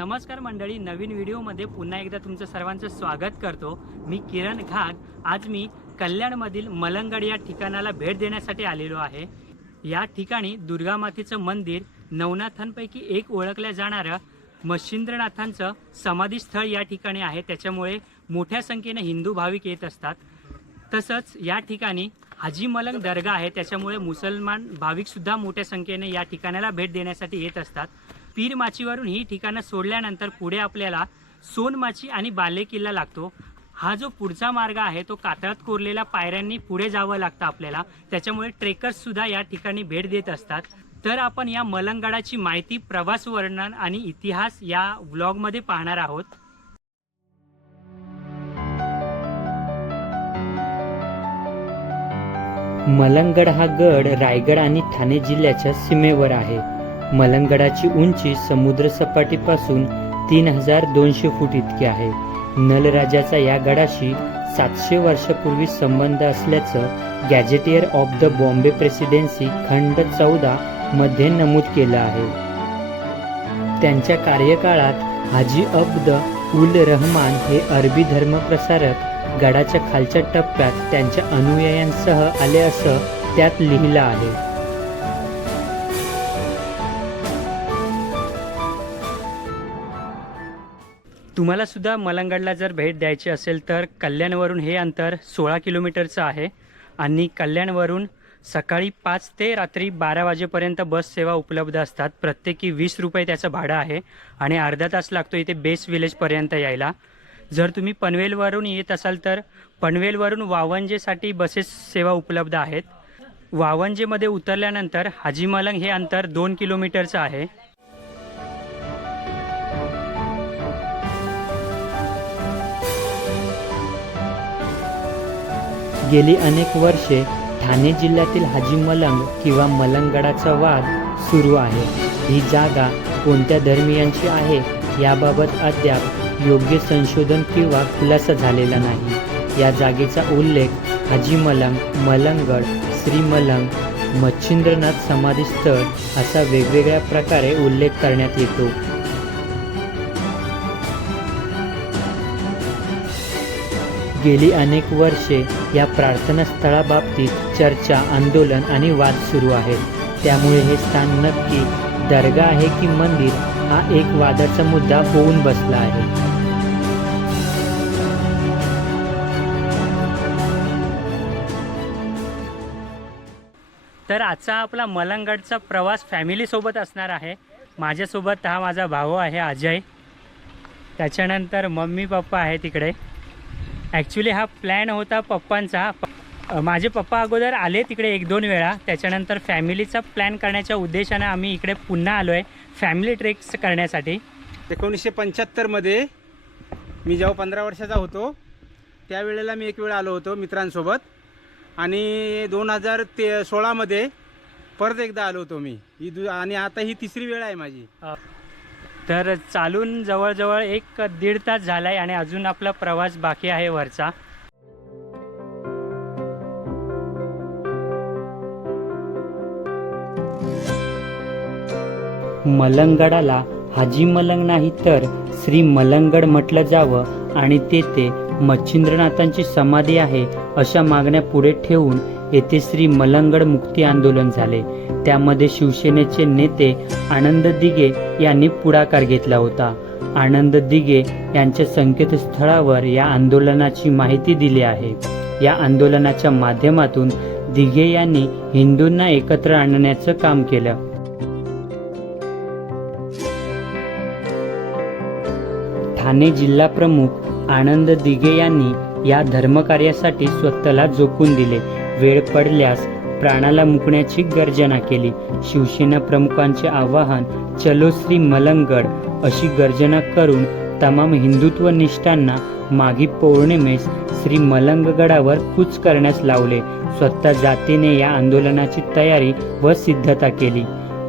नमस्कार मंडळी नवीन व्हिडिओमध्ये पुन्हा एकदा तुमचं सर्वांचं स्वागत करतो. मी किरण घाग. आज मी कल्याणमधील मलंगड या ठिकाणाला भेट देण्यासाठी आलेलो आहे. या ठिकाणी दुर्गामातेचं मंदिर नवनाथांपैकी एक ओळखलं जाणारं मच्छिंद्रनाथांचं समाधीस्थळ या ठिकाणी आहे. त्याच्यामुळे मोठ्या संख्येने हिंदू भाविक येत असतात. तसंच या ठिकाणी हाजी मलंग दर्गा आहे. त्याच्यामुळे मुसलमान भाविकसुद्धा मोठ्या संख्येने या ठिकाणाला भेट देण्यासाठी येत असतात. पीरमाचीवरून ही ठिकाणं सोडल्यानंतर पुढे आपल्याला सोनमाची आणि बाले किल्ला लागतो. हा जो पुढचा मार्ग आहे तो कातळात कोरलेल्या पायऱ्यांनी पुढे जावं लागतं आपल्याला. त्याच्यामुळे ट्रेकर्ससुद्धा या ठिकाणी भेट देत असतात. तर आपण या मलंगडाची माहिती प्रवास वर्णन आणि इतिहास या व्लॉगमध्ये पाहणार आहोत. मलंगड हा गड रायगड आणि ठाणे जिल्ह्याच्या सीमेवर आहे. मलंगडाची उंची समुद्र सपाटीपासून तीन हजार दोनशे फूट इतकी आहे. नलराजाचा या गडाशी सातशे वर्षापूर्वी संबंध असल्याचं gazetteer of the Bombay presidency खंड चौदा मध्ये नमूद केलं आहे. त्यांच्या कार्यकाळात हाजी अब्द उल रहमान हे अरबी धर्मप्रसारक गडाच्या खालच्या टप्प्यात त्यांच्या अनुयायांसह आले असं त्यात लिहिलं आहे. तुम्हाला सुद्धा मलंगडला जर भेट द्यायची असेल तर कल्याणवरून हे अंतर सोळा किलोमीटरचं आहे. आणि कल्याणवरून सकाळी पाच ते रात्री बारा वाजेपर्यंत बस सेवा उपलब्ध असतात. प्रत्येकी वीस रुपये त्याचं भाडं आहे. आणि अर्धा तास लागतो इथे बेस विलेजपर्यंत यायला. जर तुम्ही पनवेलवरून येत असाल तर पनवेलवरून वावंजेसाठी बसेस सेवा उपलब्ध आहेत. वावंजेमध्ये उतरल्यानंतर हाजी मलंग हे अंतर दोन किलोमीटरचं आहे. गेली अनेक वर्षे ठाणे जिल्ह्यातील हाजी मलंग किंवा मलंगडाचा वाद सुरू आहे. ही जागा कोणत्या धर्मियांची आहे याबाबत अद्याप योग्य संशोधन किंवा खुलासा झालेला नाही. या जागेचा उल्लेख हाजी मलंग मलंगड श्री मलंग मच्छिंद्रनाथ समाधी स्थळ असा वेगवेगळ्या प्रकारे उल्लेख करण्यात येतो. गेली अनेक वर्षे या प्रार्थनास्थळाबाबतीत चर्चा आंदोलन आणि वाद सुरू आहेत. त्यामुळे हे स्थान नक्की दर्गा आहे की मंदिर हा एक वादाचा मुद्दा होऊन बसला आहे. तर आजचा आपला मलंगडचा प्रवास फॅमिलीसोबत असणार आहे. माझ्यासोबत हा माझा भाऊ आहे अजय. त्याच्यानंतर मम्मी पप्पा आहे तिकडे ॲक्च्युली हा प्लॅन होता पप्पांचा. माझे पप्पा अगोदर आले तिकडे एक दोन वेळा. त्याच्यानंतर फॅमिलीचा प्लॅन करण्याच्या उद्देशाने आम्ही इकडे पुन्हा आलो आहे फॅमिली ट्रेक्स करण्यासाठी. एकोणीसशे पंच्याहत्तरमध्ये मी जेव्हा पंधरा वर्षाचा होतो त्यावेळेला मी एक वेळ आलो होतो मित्रांसोबत. आणि दोन हजार ते सोळामध्ये परत एकदा आलो होतो मी. ही दु आणि आता ही तिसरी वेळ आहे माझी. तर चालून जवळजवळ एक दीड तास झाला आहे आणि अजून आपला प्रवास बाकी आहे वरचा. मलंगडाला हाजी मलंग नाही तर श्री मलंगड म्हटलं जावं आणि तेथे मच्छिंद्रनाथांची समाधी आहे अशा मागण्या पुढे ठेवून येथे श्री मलंगड मुक्ती आंदोलन झाले. त्यामध्ये शिवसेनेचे नेते आनंद दिगे यांनी पुढाकार घेतला होता. आनंद दिगे यांच्या संकेतस्थळावर या आंदोलनाची माहिती दिली आहे. या आंदोलनाच्या माध्यमातून दिघे यांनी हिंदूंना एकत्र आणण्याचं काम केलं. ठाणे जिल्हा प्रमुख आनंद दिघे यांनी या धर्मकार्यासाठी स्वतःला जोखून दिले. वेळ पडल्यास प्राणाला मुकण्याची गर्जना केली. शिवसेना प्रमुखांचे आवाहन चलो श्री मलंगड अशी गर्जना करून तमाम हिंदुत्व निष्ठांना मागी पौर्णिमेस श्री मलंगगडावर कूच करण्यास लावले. स्वतः जातीने या आंदोलनाची तयारी व सिद्धता केली.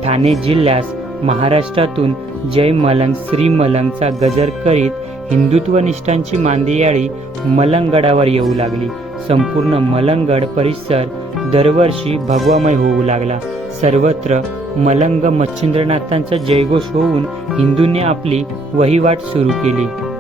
ठाणे जिल्ह्यास महाराष्ट्रातून जय मलंग श्री मलंगचा गजर करीत हिंदुत्वनिष्ठांची मांदियाळी मलंगडावर येऊ लागली. संपूर्ण मलंगड परिसर दरवर्षी भगवामय होऊ लागला. सर्वत्र मलंग मच्छिंद्रनाथांचा जयघोष होऊन हिंदूंनी आपली वहिवाट सुरू केली.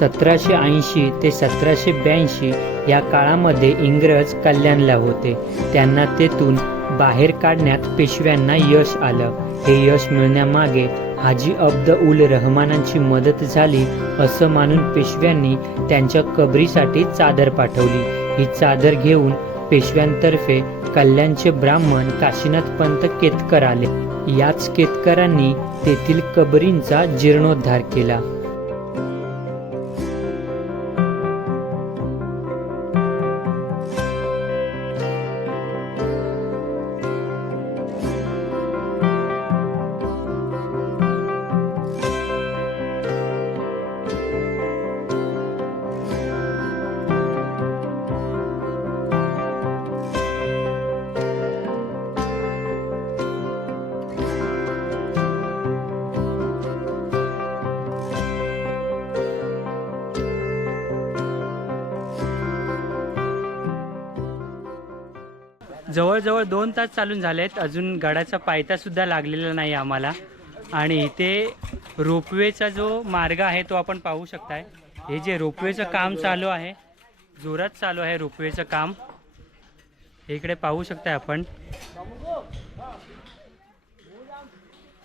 सतराशे ऐंशी ते सतराशे ब्याऐंशी या काळामध्ये इंग्रज कल्याणला होते. त्यांना तेथून बाहेर काढण्यात पेशव्यांना यश आलं. हे यश मिळण्यामागे हाजी अब्द उल रहमानांची मदत झाली असं मानून पेशव्यांनी त्यांच्या कबरीसाठी चादर पाठवली. ही चादर घेऊन पेशव्यांतर्फे कल्याणचे ब्राह्मण काशीनाथ पंत केतकर आले. याच केतकरांनी तेथील कबरींचा जीर्णोद्धार केला. जवळजवळ दोन तास चालून झाले आहेत अजून गडाचा पायथासुद्धा लागलेला नाही आम्हाला. आणि इथे रोपवेचा जो मार्ग आहे तो आपण पाहू शकताय. हे जे रोपवेचं काम चालू आहे जोरात चालू आहे रोपवेचं काम. इकडे पाहू शकताय आपण.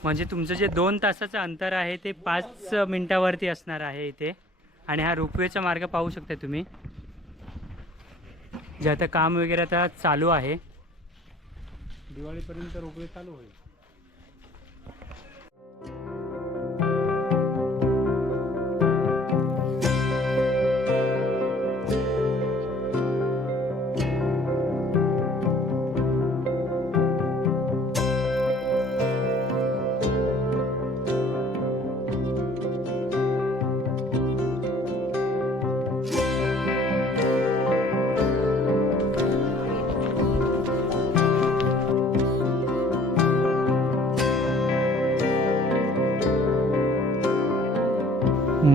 म्हणजे तुमचं जे दोन तासाचं अंतर आहे ते पाच मिनिटावरती असणार आहे इथे. आणि हा रोपवेचा मार्ग पाहू शकता तुम्ही. जे आता काम वगैरे आता चालू आहे. दिवाळीपर्यंत रोपवे चालू होईल.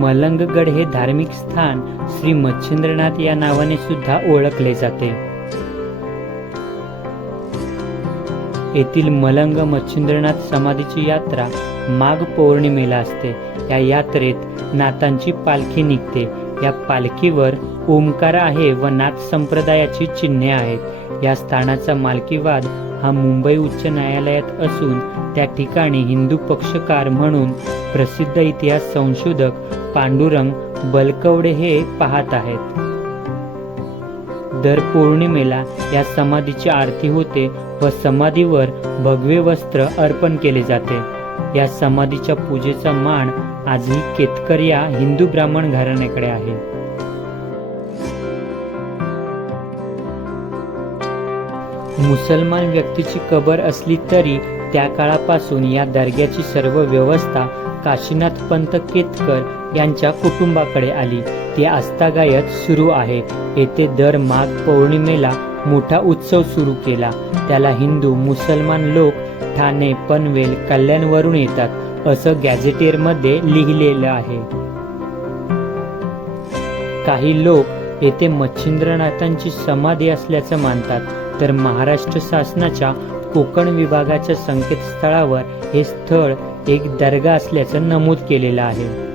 मलंगगड हे धार्मिक स्थान श्री मच्छिंद्रनाथ या नावाने सुद्धा ओळखले जाते. येथील मलंग मच्छिंद्रनाथ समाधीची यात्रा माघ पौर्णिमेला असते. या यात्रेत नाथांची पालखी निघते. या पालखीवर ओमकार आहे व नाथ संप्रदायाची चिन्हे आहेत. या स्थानाचा मालकीवाद हा मुंबई उच्च न्यायालयात असून त्या ठिकाणी हिंदू पक्षकार म्हणून प्रसिद्ध इतिहास संशोधक पांडुरंग बलकवडे हे पाहत आहेत. दर पौर्णिमेला या समाधीची आरती होते व समाधीवर भगवे वस्त्र अर्पण केले जाते. या समाधीच्या पूजेचा मान आजही केतकर या हिंदू ब्राह्मण घराण्याकडे आहे. मुसलमान व्यक्तीची कबर असली तरी त्या काळापासून या दर्ग्याची सर्व व्यवस्था काशीनाथ पंत केतकर यांच्या कुटुंबाकडे आली. ती आस्थागायत सुरू आहे. येथे दर माघ पौर्णिमेला मोठा उत्सव सुरू केला. त्याला हिंदू मुसलमान लोक ठाणे पनवेल कल्याणवरून येतात असं गॅझेटेरमध्ये लिहिलेलं आहे. काही लोक येथे मच्छिंद्रनाथांची समाधी असल्याचं मानतात. तर महाराष्ट्र शासनाच्या कोकण विभागाच्या संकेतस्थळावर हे स्थळ एक दर्गा असल्याचं नमूद केलेलं आहे.